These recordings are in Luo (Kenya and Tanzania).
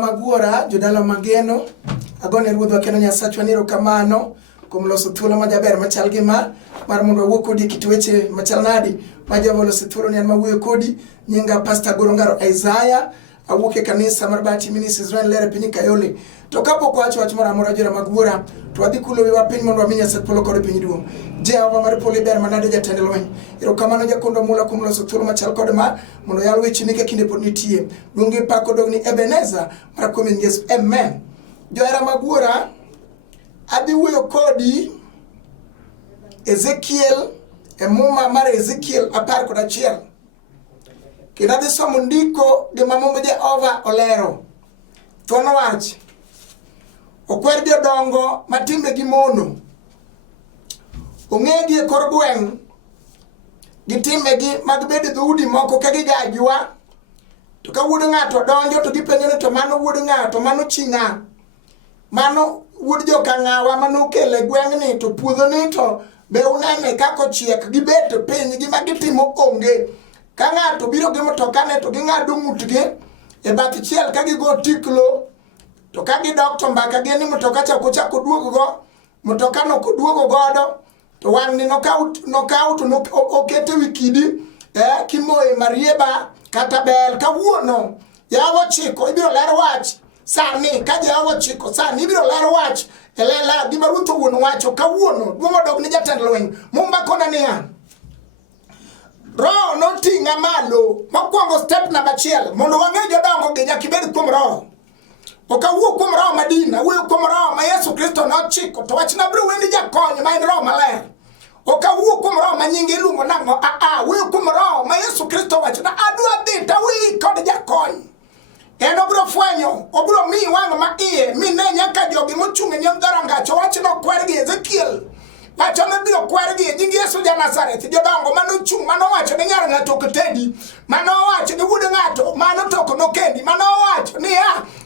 magwora, jodala mageno, agone Ruoth Nyasaye ni erokamano kuom loso thuolo majaber machal gi mar mondo wawuo kodi kit weche machal nadi ma Jehova oloso thuolo ni an mawuoyo kodi. Nyinga Pastor Goro Isaiah, awuok e kanisa mar Bati Ministries Israel lere piny Kayole. To kapok wacho wach moro amora jora magwora, to wadhi kulo wiwa piny mondo wami Nyasaye polo kod piny duong'. Jehova mar polo ber manade jatend lweny. Erokamano jakondo mula kuom loso thuolo machal kod ma mondo yal weche ni kinde pod nitie. Duong' gi pak odog ni Ebenezer mar kuom Yesu. Amen. Johera magwora, adhi wuoyo kodi Ezekiel, muma mar Ezekiel 11. Kendo adhi somo ndiko Gima Mumb Jehova Olero. Thuon wach, okwer jodongo ma timbegi mono, ong'egi e kor gweng' gi timbegi mag bedo dhoudi moko ka gigajwa. To ka wuod ng'ato donjo to gipenjo ni to mano wuod ng'ato, mano chi ng'a, mano wuod joka ng'awa mano okele gweng'ni, to puodho ni to be unene kako chiek, gibet piny gima gitimo onge. Ka ng'ato biro gi mtokane to ging'ado ng'utgi e bath chiel ka gigo tiklo, to ka gidok to mbaka gi ni mtoka chako duogo go, mtoka no koduogo godo to wang' ni nokaw to okete wi kidi kimoye marieba kata bel. Kawuono Jehova chiko ibiro ler wach sani, ka Jehova chiko sani ibiro ler wach e lela gima Ruoth owuon wacho. Kawuono duong' odog ni jatend lweny Mumba kona niya, Roho noting'a malo mokwongo step number 1 mondo wang'e jodongo gi nyaka ibed kuom Roho. Ok awuo kuom Roho madina, awuo kuom Roho ma Yesu Kristo nochiko to wachna biro wendi jakony ma en Roho maler. Ok awuo kuom Roho ma nyinge iluongo nang'o, awuo kuom Roho ma Yesu Kristo wachna adwa dhi tawi kod jakony. En obiro fwenyo, obiro mi wang' ma iye mine nyaka jogi mochung' e nyim dhorangach. Wachno kwer gi Ezekiel, wachno biro kwer gi nying Yesu ja Nazareth. Jodongo manochung' manowacho ni nyar ng'ato ok tedi, manowacho ni wuod ng'ato mano to ok nokendi, manowacho ni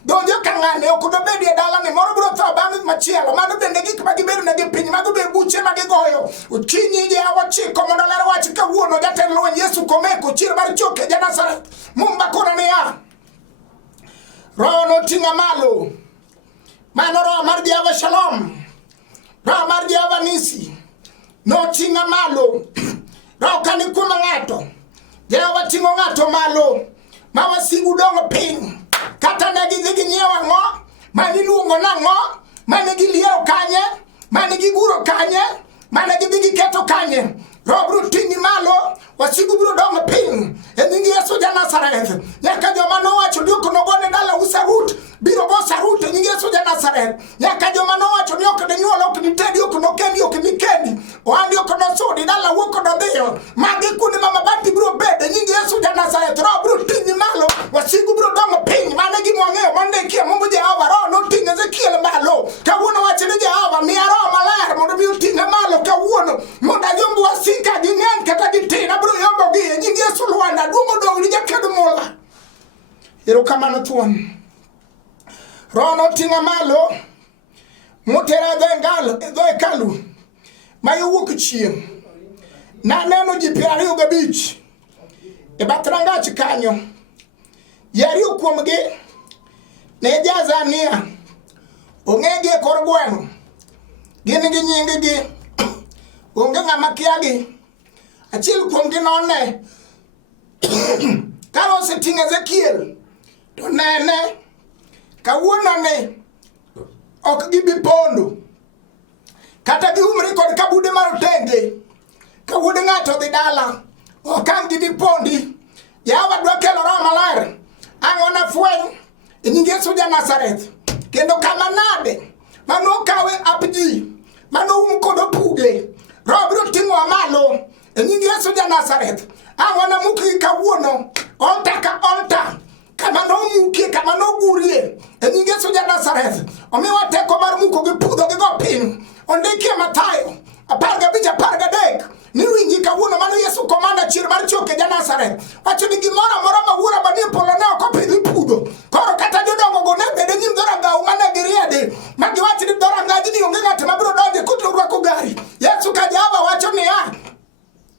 donjo ka ng'ane ok nobedi e dalane, moro biro tho bang' machielo. Mano bende gik ma gibedo negi piny, mago be buche ma gigoyo. Okinyi Jehova chiko mondo ler wach kawuono jatend lweny Yesu komeko chir mar choke ja Nazareth. Mumba kona niya, Roho noting'a malo, mano Roho mar Jehova Shalom, Roho mar Jehova Nisi noting'a malo. Roho kani kuom ng'ato, Jehova ting'o ng'ato malo ma wasigu dongo piny. Kata ne gidhi ginyiewo ang'o, mane iluongo nang'o, mane giliero kanye, mane giguro kanye, mane gidhi giketo kanye. Roho biro ting'i malo, wasigu biro dongo piny e nying Yesu ja Nazareth. Nyaka joma nowacho ni ok nogone dala usarut biro go sarut e nying Yesu ja Nazareth. Nyaka joma nowacho ni ok nyuol, ok nitedi, ok nokendi, ok nikendi, ohandi ok nosudi, dala wuok odhiyo, magi kuonde ma mabati biro bede e nying Yesu ja Nazareth. Roho biro ting'i malo, wasigu biro dongo piny. Mane gima ong'eyo mondikie Mumb Jehova. Roho noting'o Ezekiel malo. Kawuono wacho ni Jehova miya Roho maler mondo mi oting'a malo kawuono, mondo ajomb wasika ging'eny kata gitin, abiro yombo gi e nying Yesu Lwanda. Duong' odog ni jakedo mula. Erokamano thuon. Roho noting'a malo motera dho hekalu ma yo wuok chieng'. Naneno ji 25 e bath rangach kanyo. Ariyo kuomgi ne Jaazania, ong'egi e kor gweng', gin gi nying gi, onge ng'ama kiagi. Achiel kuomgi none ka oseting'o Ezekiel to nene kawuono ne ok gibi pondo kata giumri kod kabude marotenge. Ka wuod ng'ato dhi dala ok ang' gibi pondi. Jehova dwa kelo Roho maler ang'ona fweny e nying Yesu ja Nazareth. Kendo kama nade mano kawe apji mano kod opuge, Roho biro ting'o malo e nying Yesu ja Nazareth. Ang'ona muki kawuono olta ka olta kama no muki kama no gurie e nying Yesu ja Nazareth. Omiwa teko mar muko gi pudho gi go piny. Ondikie Mathayo 15:13 ni winji kawuono mano Yesu komanda chir mar choke ja Nazareth. Wacho ni gimoro amora ma wuora manie polo ne ok opidhi pudho. Koro kata jodongo go ne bede nyim dhorangach mane giriede ma giwacho ni dhorangach ni onge ng'at ma biro donje kotorwako gari. Yesu ka Jehova wacho ni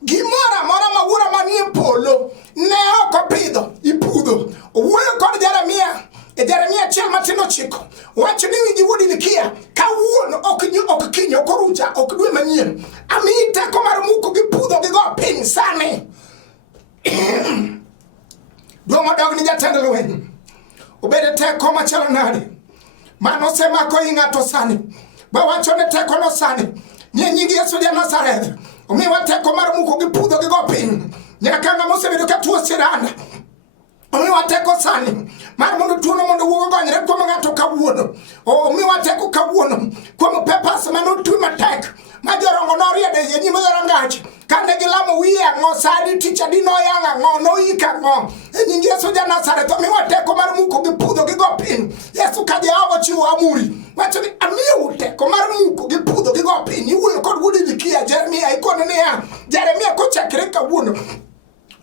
gimoro amora ma wuora manie polo ne ok opidho ipudho. Owuoyo kod Jeremia e Jeremia 1 matino chiko wacho ni winji wuodi nikia kawuono ok kinyo korucha ok dwe manyien ami teko mar muko gi pudho gi go piny sani duong odog ni jatend lweny obede teko machalo nade mano semako i ng'ato sani bawacho ne teko no sani nye nyingi Yesu ja Nazareth omiwa teko mar muko gi pudho gi go piny nyaka ng'ama osebedo ka tuo siranda omiwa teko sani mar mondo tuono mondo wuogo gonyre kuom ng'ato kawuono omiwa teko kawuono kuom pepas mano twi matek ma jorongo noriede e nyim dhorangach kane gilamo wiye ang'o sadi tich adi noyang' ang'o noyik ang'o e nying Yesu ja Nazareth omiwa teko mar muko gi pudho gi go piny Yesu ka Jehova chiwo amuri wacho ni amiyo teko mar muko gi pudho gi go piny iwuoyo kod wuodi Ezekiel Jeremia ikone niya Jeremia kochakre kawuono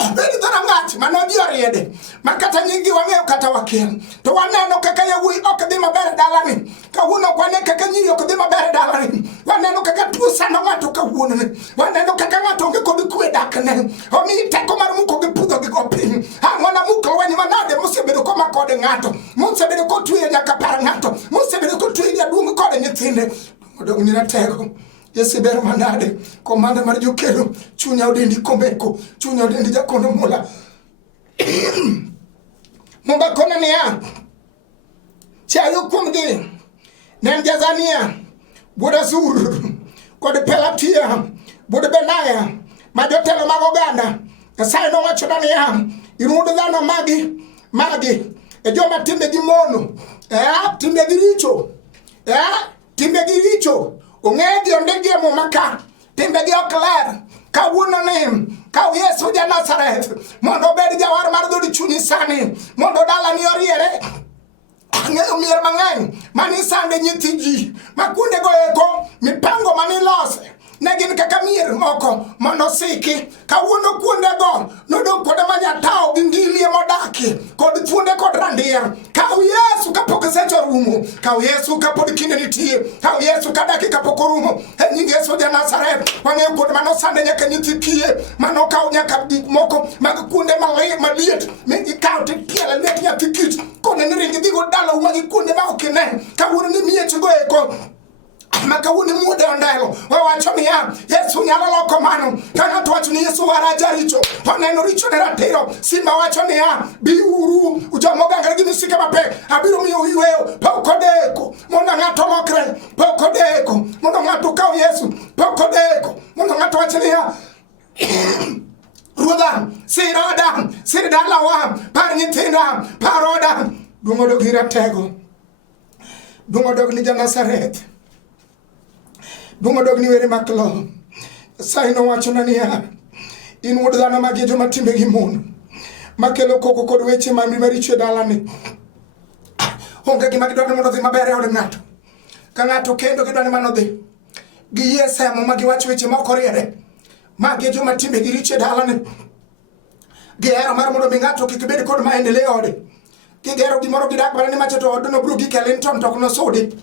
bedi dhorangach manodi oriede makata nyingi wang'eyo kata wakia to waneno kaka yawuoyi ok dhi maber dalani kawuono wane kaka nyiri ok dhi maber dalani waneno kaka tuo sano ng'ato kawuono waneno kaka ng'ato onge kod kwe dakne omi teko mar muko gi pudho gi go piny ang'ona muko lweny manade mosebedo komako kod ng'ato mosebedo kotweyo nyaka par ng'ato mosebedo kotweyo jaduong' kod nyithinde odog ni ratego Yesu ber manade komanda mar jokelo chunya odendi komeko chunya odendi jakono mula Mumba kona niya chayo kuomgi nen Jaazania wuod Azur kod Pelatia wuod Benaya ma jotelo mag oganda Nyasaye nowachona niya iruod dhano magi e joma timbegi mono timbegi richo ong'egi ondegi e muma ka timbegi ok ler kawuono ni kaw Yesu ja Nazareth mondo obed jawar mar dhod chunyi sani mondo dalani oriere ang'eyo mier mang'eny mani sande nyithi ji ma kuondego eko mipango manilose ne gin kaka mier moko mondo siki kawuono kuondego nodong' kode manyatao gi ngilie modakie kod thuonde kod randier kaw Yesu kapok seche orumo kaw Yesu kapod kinde nitie kaw Yesu ka dakika pok orumo e nying Yesu ja Nazareth wang'eyo kuonde manosande nyaka nyithi kiye manokaw nyaka gik moko mag kuonde maliet migikaw tipiele lwet nyathi kich kone ni ringi dhigo dala umagi kuonde ma ok ine kawuono ni miechgo eko makawuni mude ondelo wawacho niya Yesu nyalo loko mano ka ng'ato wacho ni Yesu waraja richo oneno richo ne ratiro simba wacho niya bi uru joma ogangre gi misike mapek abiro miyo uyweyo pok odeko mondo ng'ato lokre pok odeko mondo ng'ato kaw Yesu pok odeko mondo ng'ato wacho niya Ruodha siroda sirdalawa par nyithinda paroda dungo dog ni ratego dungo dog ni ja Nazareth dungo dog ni were maklo Nyasaye nowachona niya in wuod dhano magi joma timbegi mono makelo koko kod weche maricho e dalani onge gima gidwaro mondo dhi maber e od ng'ato ka ng'ato kendo gidwaro mano dhi giyie semo ma giwacho weche ma ok oriere magi joma timbegi richo e dalani gihero mar mondo mi ng'ato kik bed kod maendeleo ode kigero gimoro gidak mana ni macha to odno bro gi Kelinton to ok nosudi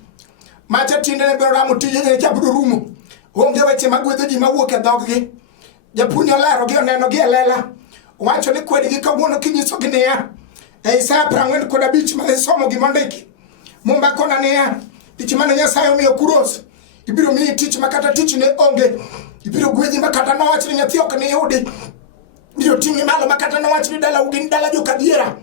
macha tinde ne biro ramo tije ne chabro rumo onge weche magwedho ji mawuok e dhoggi japuonj olero gi oneno gi elela wacho ni kwedgi kawuono kinyiso gi niya e Isaya 45 ma isomo gi mondiki Mumba kona niya tich mane Nyasaye omiyo Kuros ibiro miyi tich makata tich ne onge ibiro gwedhi makata nowach ni nyathi ok ni yudi biro ting'i malo makata nowach ni dala ugin dala jokadiera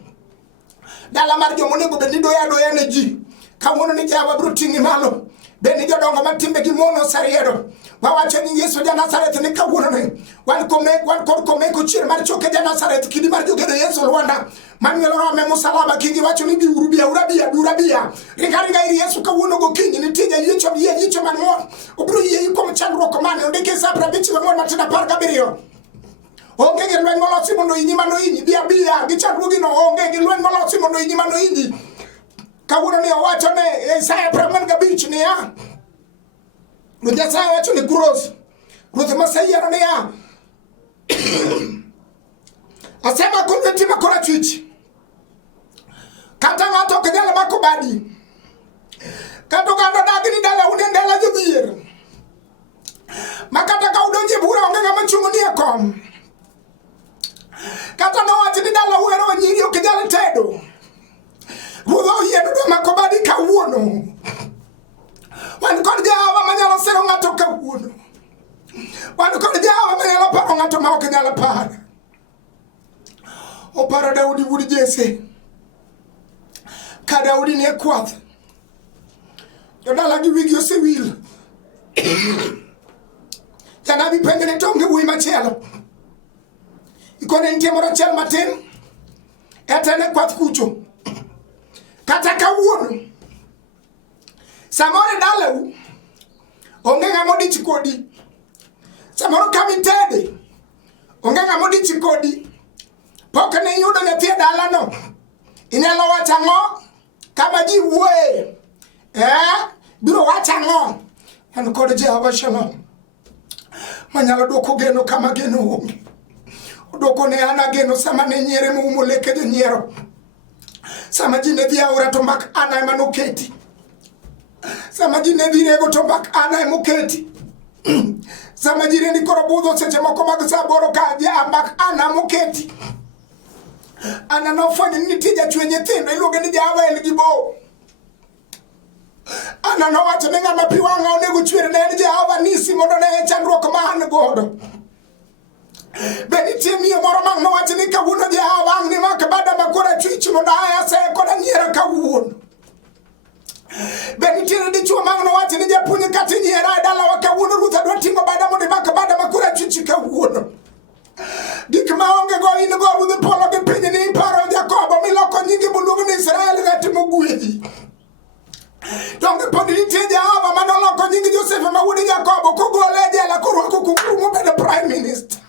dala mar jomonego bed ni doya ne ji kawuono ni Jehova biro ting'i malo bende jodongo matimbegi mono sariedo wawacho ni Yesu ja Nazareth ni kawuono ni wan kod komeko chier mar choke ja Nazareth kidi mar jogedo Yesu Lwanda manuel rome musalaba kingi wacho ni biuru biya ringa iri Yesu kawuono gokinyi ni tija yicho manwon obiro yie kuom chandruok mane ondike Isaya 50:17 onge gi lweny molosi mondo inyi mano inyi biya gi chandruogi no onge gi lweny molosi mondo inyi mano inyi kawuono ni owacho ne Isaya 45 niya Ruoth Nyasaye wacho ni Kuros Ruoth Masayiero niya asema konweti makora chwich kata ng'ato ok nyalo mako badi kata oganda dagi ni dala une ndala jodhier makata ka udonje bura onge ng'ama chungo ni e kom kata nowacho ni dala uero nyiri ok nyal tedo Ruodh oyie dwa mako badi kawuono. Wan kod Jehova manyalo siro ng'ato kawuono. Wan kod Jehova manyalo paro ng'ato ma ok nyalo paro. Oparo Daudi wuod Jesse. Ka Daudi ne kwath. Jodala gi wigi osewil. Janabi penjo ne tonge wuoyi machielo. Ikone nitie moro achiel matin. Etene kwath kucho. Kata kawuono. Samoro dalau. Onge ng'ama odich kodi. Samoro kamitede. Onge ng'ama odich kodi. Pok ne yudo nyathi e dalano. Inyalo wacho ang'o? Kama ji wuoye. Biro wacho ang'o? An kod Jehova Shalom. Manyalo duoko geno kama geno onge. Duoko ne ana geno sama ne nyiere muumo leke jonyiero. Sama ji ne dhi aora to mbak ana ema noketi. Sama ji ne dhi rego to mbak ana ema oketi. Sama ji ne koro budho seche moko mag saa 8 ka ji mbak ana moketi. Ana nofwenyo ni nitie jachwe nyithindo iluonge ni Jael gi bo. Ana nowacho ni ng'ama pi wang'a onego chwere ne en Jehova Nisi mondo ne chandruok ma an godo. Be nitie miyo moro ma nowacho ni kawuono Jehova ang' ni mak bada makora chwich mondo aya se koda nyiera kawuono. Be nitie dichuo ma nowacho ni japuonj kata nyiera e dalawa kawuono Ruoth adwa ting'o bada mondo mak bada makora chwich kawuono. Gik ma onge go in go Ruoth polo gi piny ni paro Jakobo miloko nyingi moluongo ni Israel retimo gwedhi. Donge pod nitie Jehova manoloko nyingi Joseph ma wuod Jakobo kogole e jela korwako kuku mobedo prime minister.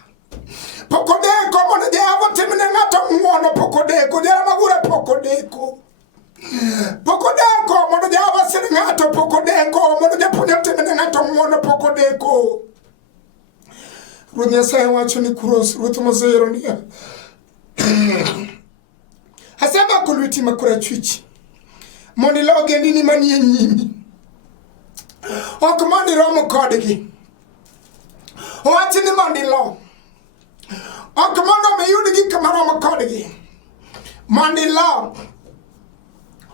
Pokodeko mondo Jehova timne ng'ato ng'uono pokodeko. Jera magure pokodeko. Pokodeko mondo Jehova sir ng'ato pokodeko. Mondo japuonj timne ng'ato ng'uono pokodeko. Ruoth Nyasaye wacho ni kuros Ruoth mosero niya. Asemako lweti makorachwich mondo ilo ogendini manie nyimi. Ok mondo iromo kodgi. Owacho ni mondo ilo. Ok mondo miyud gik maromo kodgi. Mondo ilo.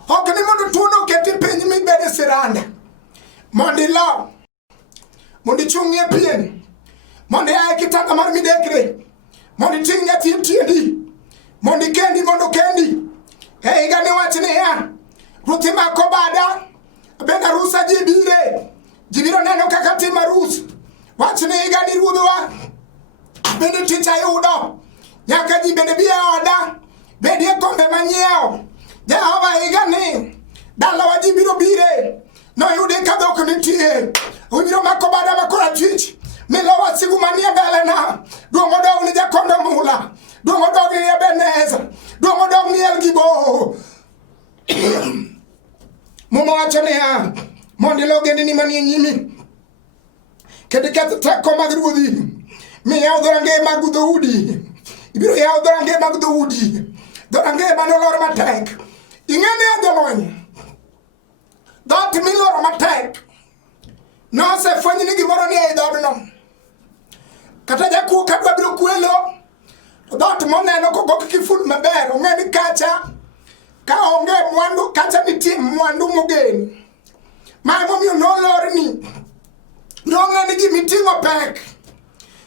Ok ni mondo tuono oketi piny mibede siranda. Mondo ilo. Mondo ichung'ie pien. Mondo ae kitanda mar midekre. Mondo iting' nyathi tiendi. Mondo ikendi mondo kendi. Higa ni wach ni ya. Ruoth imako bada. Ben arusa ji bire. Ji biro neno kaka tim arus. Wach ni higa ni ruodhwa. Bende tich ayudo. Nyaka ji bende bie oda. Bedie kombe manyiewo. Jehova higa ni. Dalawa ji biro bire. Noyude ka dhok nitie. Ubiro mako bada makora chwich. Milowa sigu manie mbele na. Duongo dog ni Jakondo Mula. Duongo dog ni Ebeneza. Duongo dog ni Elgibo. Muma wacho niya. Mondo ilo ogendini manie nyimi. Kendo ketho teko mag ruodhi. Miyaw dhorangeye mag dhoudi. Ibiro yaw dhorangeye mag dhoudi. Dhorangeye manolor matek. Ing'eni jolony. Dhoot miloro matek. Nosefweny ni gimoro ni ei dhoodno. Kata jakuo kadwa biro kwelo. Dhoot moneno kogo kiful maber. Ong'eni kacha. Ka onge mwandu kacha nitie mwandu mogen. Ma emomiyo nolorni. Nong'eni gimiting'o pek.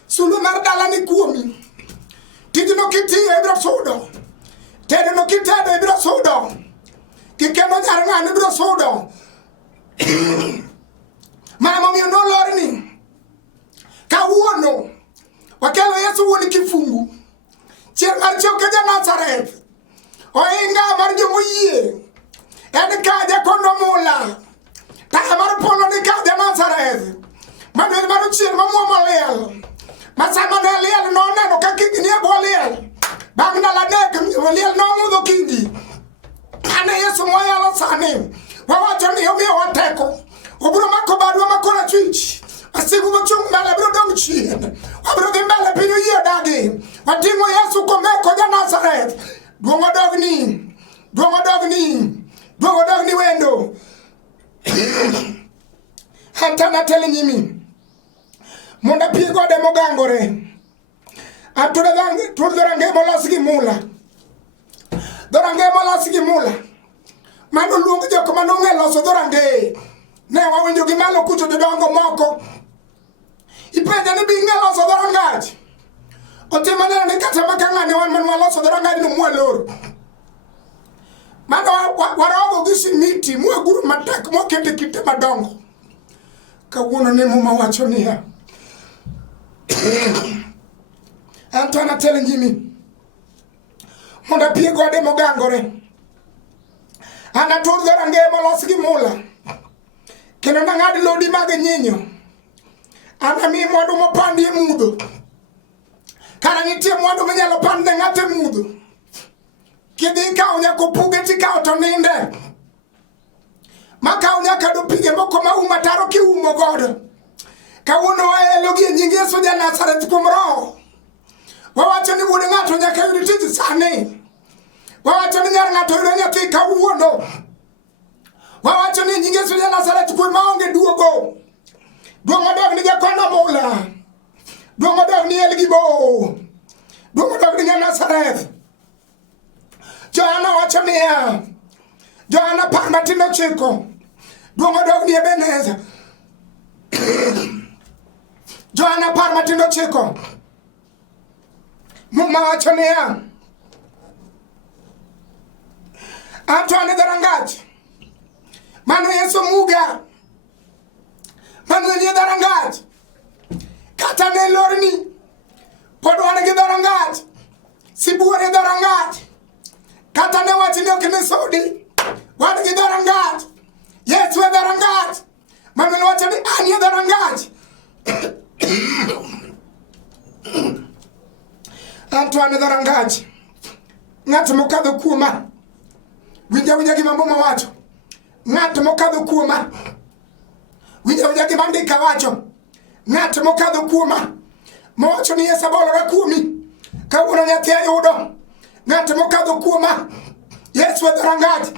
Sulu mar dala ni kuomi. Tijno kitiyo ibiro sudo. Tedo kitedo ibiro sudo. Kikendo jar ng'ani ibiro sudo. Ma emomiyo nolorni. Kawuono wakelo Yesu wuon kifungu. Chieng' mar choke Nazareth. Oinga mar jomoyie. En ka Jakondo Mula. Taya mar polo ni ka Nazareth. Manuel mar chieng' mamuomo liel. Masama ne liel no neno ka kigni e bwo liel. Bang' ndalo adek liel no mudho kingi. Ane Yesu moyalo sani. Wawacho ni omiyo wateko. Obiro mako badwa makora chwich. Asigu mochung' mbele biro dong chien. Wabiro dhi mbele pinyo yie dagi. Wating'o Yesu komeko Nazareth. Duongo dogni wendo. Hantana tele nyimi. Monda pie gode mogangore. Dhorangeye molos gi mula. mano luong joko manong'e loso dhorangeye. Ne wawinjo gi malo kucho jodongo moko ipenja ni bi ng'e loso dhorangach. Otimo neno ni kata maka ng'ane wan man waloso dhorangach no mwaloro. Mano warogo gi simiti mwaguru matek mokete kite madongo. Kawuono ne muma wacho niya anto anatele njimi monda pie gode mogangore. Anatur dhorangeye molos gi mula kendo nang'ad lodi mag nyinyo. Anami mwandu mopandi e mudho. Kara nitie mwandu minyalo pand ne ng'ate mudho. Kidhi ikawo nyaka puge tikawo to ninde. Makawo nyaka do pige moko mauma taro kiumo godo. Kawuono waelo gi nying Yesu ja Nazareth kuom Roho. Wawacho ni wuod ng'ato nyaka yud tich sani. Wawacho ni nyar ng'ato yudo nyathi kawuono. Wawacho ni nying Yesu ja Nazareth kuom maonge duogo. Duong' odog ni jakona mula. Duong' odog ni Elgibo. Duong' odog ni Nazareth. Johana wacho niya Johana par matindo chiko. Duong' odog ni Ebeneza. Johana par matindo chiko. Muma wacho niya anto ane dhorangach. Mano Yesu muga. Mano nie dhorangach. Kata ne lorni pod wan gi dhorangach. Sibuore dhorangach. Kata ne wachi ni ok ni sudi wan gi dhorangach. Yesu e dhorangach. Mano wacho ni an e dhorangach. Anto ane dhorangach. Ng'at mokadho kuoma. Winja gima Muma wacho. Ng'at mokadho kuoma. Winja gima ndika wacho. Ng'at mokadho kuoma. Mowacho ni Yesu abolora kuomi. Kawuono nyathi ayudo. Ng'at mokadho kuoma. Yesu e dhorangach.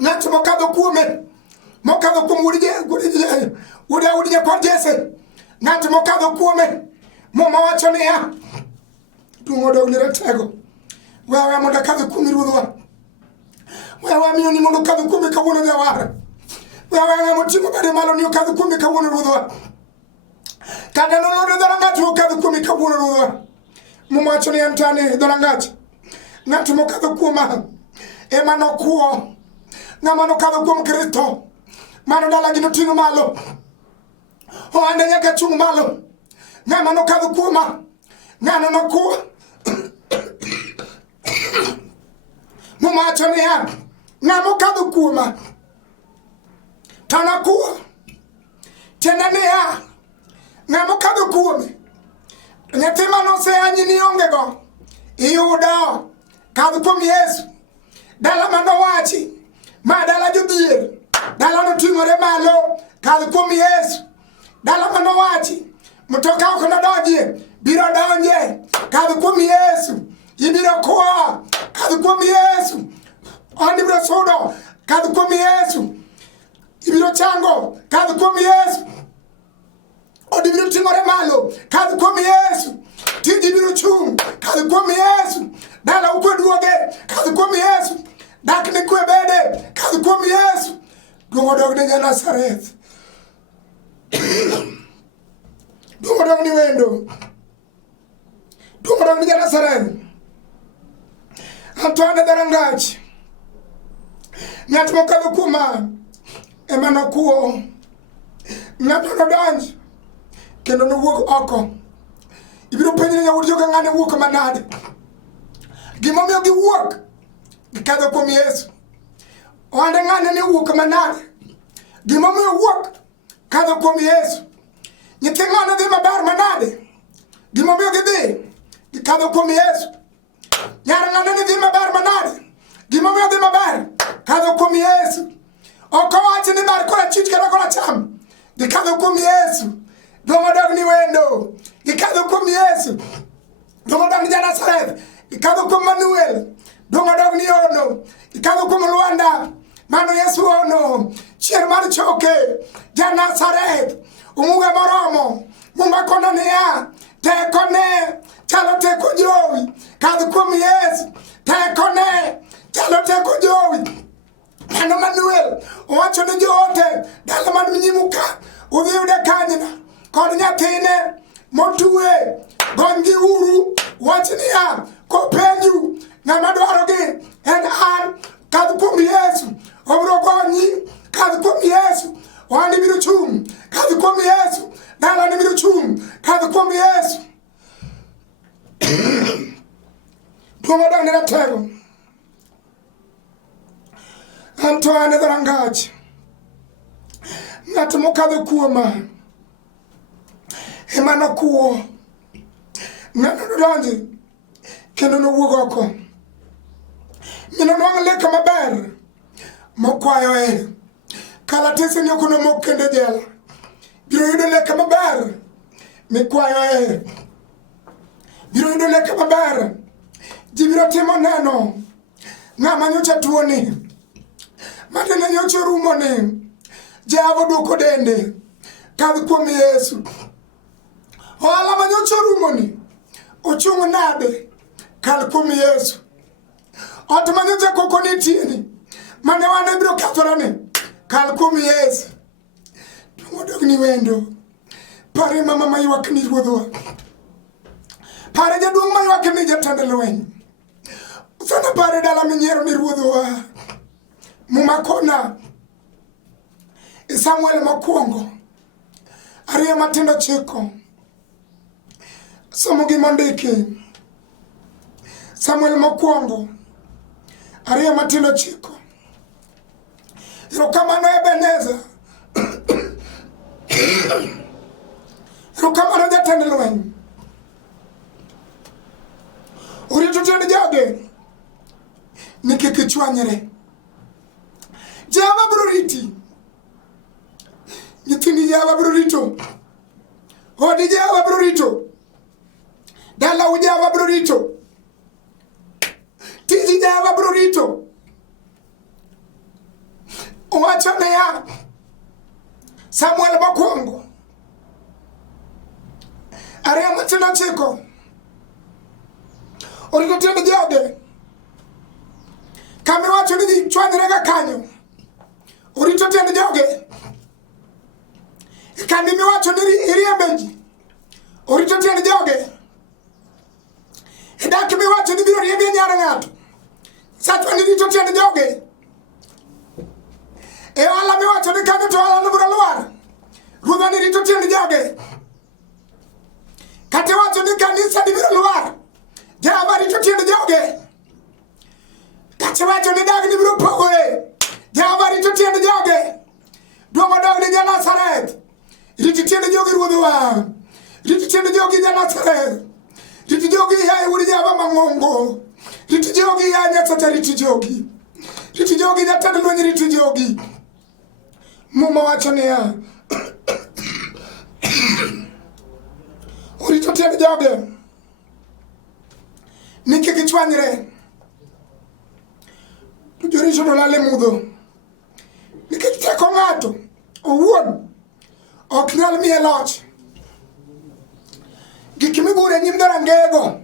Ng'at mokadho kuome. Mokadho kuom wuod nyakor Jesse. Ng'at mokadho kuome. Muma wacho niya duong' odog ni ratego. Wewe mondo akadho kuomi ruodhwa. Wewe miyo ni mondo kadho kuomi kawuono jawara. Wewe moting'o bade malo ni okadho kuomi kawuono ruodhwa. Kata nolodo dhorangach okadho kuomi kawuono ruodhwa. Muma wacho ni anto ane dhorangach. Ng'at mokadho kuoma ema nokuo. Ng'ama nokadho kuom Kristo. Mano dalagi noting'o malo. Ohande nyaka chung' malo. Ng'ama nokadho kuoma. Ng'ano nokuo. Muma wacho niya ng'ama okadho kuoma to nokuo. Tiende niya ng'ama okadho kuome nyathi manosehanyi ni onge go iyudo. Kadho kuom Yesu. Dala manowachi ma dala jodhier. Dala noting'ore malo. Kadho kuom Yesu. Dala manowachi mtoka ok nodonjie biro donje. Kadho kuom Yesu. Ibiro kuo. Kadho kuom Yesu. Ondi biro sudo. Kadho kuom Yesu. Ibiro chango. Kadho kuom Yesu. Odi biro ting'ore malo. Kadho kuom Yesu. Tiji biro chung. Kadho kuom Yesu. Dala ukwe duoge. Kadho kuom Yesu. Dak ni kwe bede. Kadho kuom Yesu. Duong' odog ni Nazareth. Duong' odog ni wendo. Duong' odog ni Nazareth. Anto ane dhorangach. Ng'at mokadho kuoma ema nokuo. Ng'ato nodonj kendo nowuok oko. Ibiro penjo ni nyawuod joka ng'ane wuok manade. Gimomiyo giwuok gikadho kuom Yesu. Ohande ng'ane ni wuok manade. Gimomiyo wuok kadho kuom Yesu. Nyithi ng'ane dhi maber manade. Gimomiyo gidhi gikadho kuom Yesu. Nyar ng'ane ni dhi maber manade. Gimomiyo dhi maber kadho kuom Yesu. Ok owachi ni bar korachwich kata koracham. Gikadho kuom Yesu. Duong' odog ni wendo. Gikadho kuom Yesu. Duong' odog ni Nazareth. Gikadho kuom Manuel. Duong' odog ni ono. Gikadho kuom Luanda. Mano Yesu ono. Chier mar choke. Nazareth. Umuga moromo. Mumba kono niya. Tekone. Chalo teko jowi. Kadho kuom Yesu. Tekone. Chalo teko jowi. Mano Manuel, owacho ne joote, dala man minyimuka, udhi ude kanyina, kod nyathine, motue, gongi uru, wach niya, kopenju, ng'ama dwarogi, en an, kadh kuom Yesu, obro gonyi, kadh kuom Yesu, ohandi biro chung', kadh kuom Yesu, dala ni biro chung', kadh kuom Yesu. Duong' odong' ne ratego. Anto an e dhorangach. Ng'at mokadho kuoma ema nokuo. Ng'ano nodonji kendo nowuok oko. Mino nwang' leka maber mokwayo kalatese ni ok nomok kendo jela. Biro yudo leka maber mikwayo biro yudo leka maber. Ji biro timo neno ng'ama nyocha tuo ni. Matene nyocha rumo ni. Jehova duoko dende. Kadh kuom Yesu. Ohala ma nyocha rumo ni. Ochung' nade. Kadh kuom Yesu. Ot ma nyocha koko nitie ni. Mane wane biro kethore ni. Kadh kuom Yesu. Modogni wendo. Pare mama maywak ni ruodhwa. Pare jaduong' maywak ni jatend lweny. Sana pare dala minyiero ni ruodhwa. Mumakona. Samuel mokwongo. Ariyo matindo chiko. Somo gi mondiki. Samuel mokwongo. Ariyo matindo chiko. Erokamano Ebeneza. Erokamano jatend lweny. Orito tend joge. Nikech ichwanyre. Jehova biro riti. Nyithindi Jehova biro rito. Odi Jehova biro rito. Dalau Jehova biro rito. Tiji Jehova biro rito. Owacho niya, Samuel mokwongo. Ariyo matindo chiko. Orito tend joge. Kami wacho ni ji chwanyre ga kanyo. Orito tend joge. Kandi mi wacho ni iriembeji. Orito tend joge. Dak mi wacho ni biro riembe nyar ng'ato. Satwa ni rito tend joge. Ohala mi wacho ni kanyo to ohala no biro lwar. Ruodhwa ni rito tend joge. Kata wacho ni kanisa ni biro lwar. Jehova rito tend joge. Kata wacho ni dag ni biro pogore. Jehova rito tend joge. Duong' odog ni Nazareth. Rito tend joge ruodhwa. Rito tend joge Nazareth. Rito joge ya wuod Jehova mang'ongo. Rito joge ya Nyasaye rito joge. Rito joge jatend lweny rito joge. Muma wacho niya. Orito tend joge. Nikech ichwanyre. Jorito nolale mudho. Nikech teko ng'ato owuon ok nyal miye loch. Gik migure nyim dhorangeyego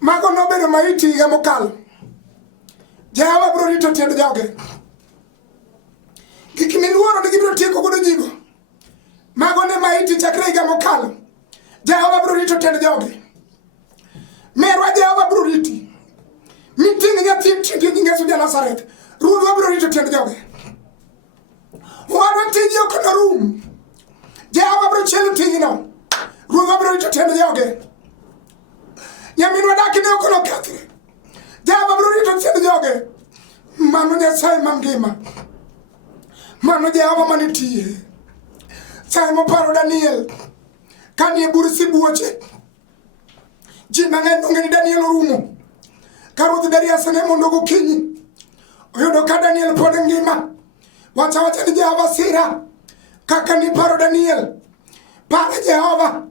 mago nobedo maiti higa mokalo. Jehova biro rito tend joge. Gik miluoro ni gibiro tieko godo jigo mago ne maiti chakre higa mokalo. Jehova biro rito tend joge. Merwa Jehova biro riti. Miting nyathi tindi Yesu ja Nazareth. Ruodhwa biro rito tend joge. Wadwa tiji ok norum. Jehova biro chielo tijno. Ruodhwa biro rito tend joge. Nyaminwa daki ne ok nokethre. Jehova biro rito tend joge. Mano Nyasaye mangima. Mano Jehova manitie. Saye moparo Daniel. Kanie bur sibuoche. Ji mang'eny onge ni Daniel orumo. Ka Ruoth Dariusene mondo gokinyi. Oyudo ka Daniel pod ngima. Wacha ni Jehova sira. Kaka ni paro Daniel. Para Jehova.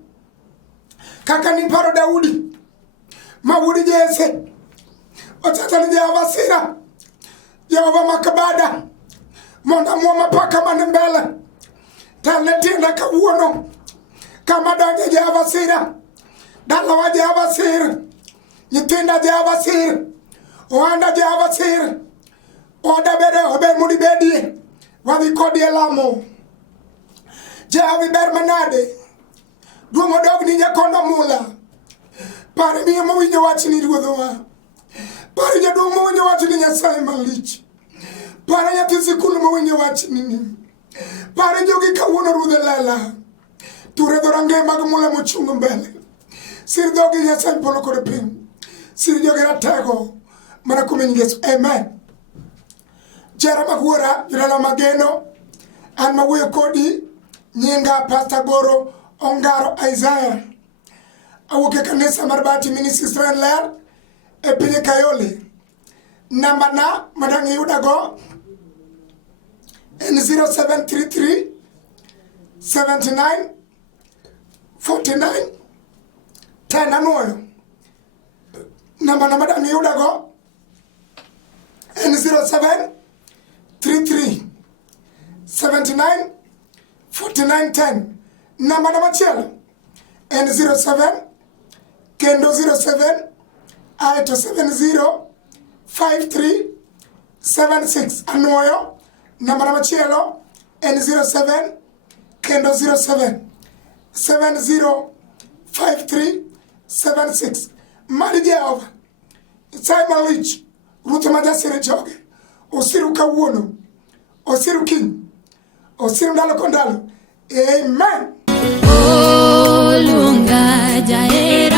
Kaka ni paro Daudi. Ma wuod Jese. Wacha ni Jehova sira. Jehova makabada. Monda mwoma paka mane mbele. Tale tienda kawuono. Kama donje Jehova sira. Dalawa Jehova sira. Nyithinda Jehova sira. Ohanda Jehova sira. Oda bede obe mudi bedi. Wadhi kodi elamo. Jehavi ber manade. Duomo dog ni nyakondo mula. Pare miyo mawinjo wach ni ruodhowa. Pare jaduong' mawinjo wach ni Nyasaye malich. Pare nyathi sikul mawinjo wach ni. Pare jogi kawuono ruodhe lela. Ture dhorangach mag mula mochung' mbele. Sir dhogi Nyasaye polo kod piny. Sir jogi ratego. Mana kuom nying Yesu. Amen. Jara magwora, jolala mageno. An mawuoyo kodi. Nyinga Pastor Goro Ongaro Isaiah. Awuok e kanisa mar Bati Ministries Israel ler. E pinye Kayole. Namba na madang iyuda go. En 0733 79 49 10 anuoyo. Namba na madang iyuda go. En 0733 79 49 10. Namba na machielo. En 07 kendo 07 aeto 70 53 76 anuoyo. Namba na machielo en 07 kendo 07 70 53 76. Magi Jehova Nyasaye malich, Ruoth Nyasaye joge. Osiru kawuono, osiru kiny, osiru ndalo kondalo. Amen. Oh, lunga jaera.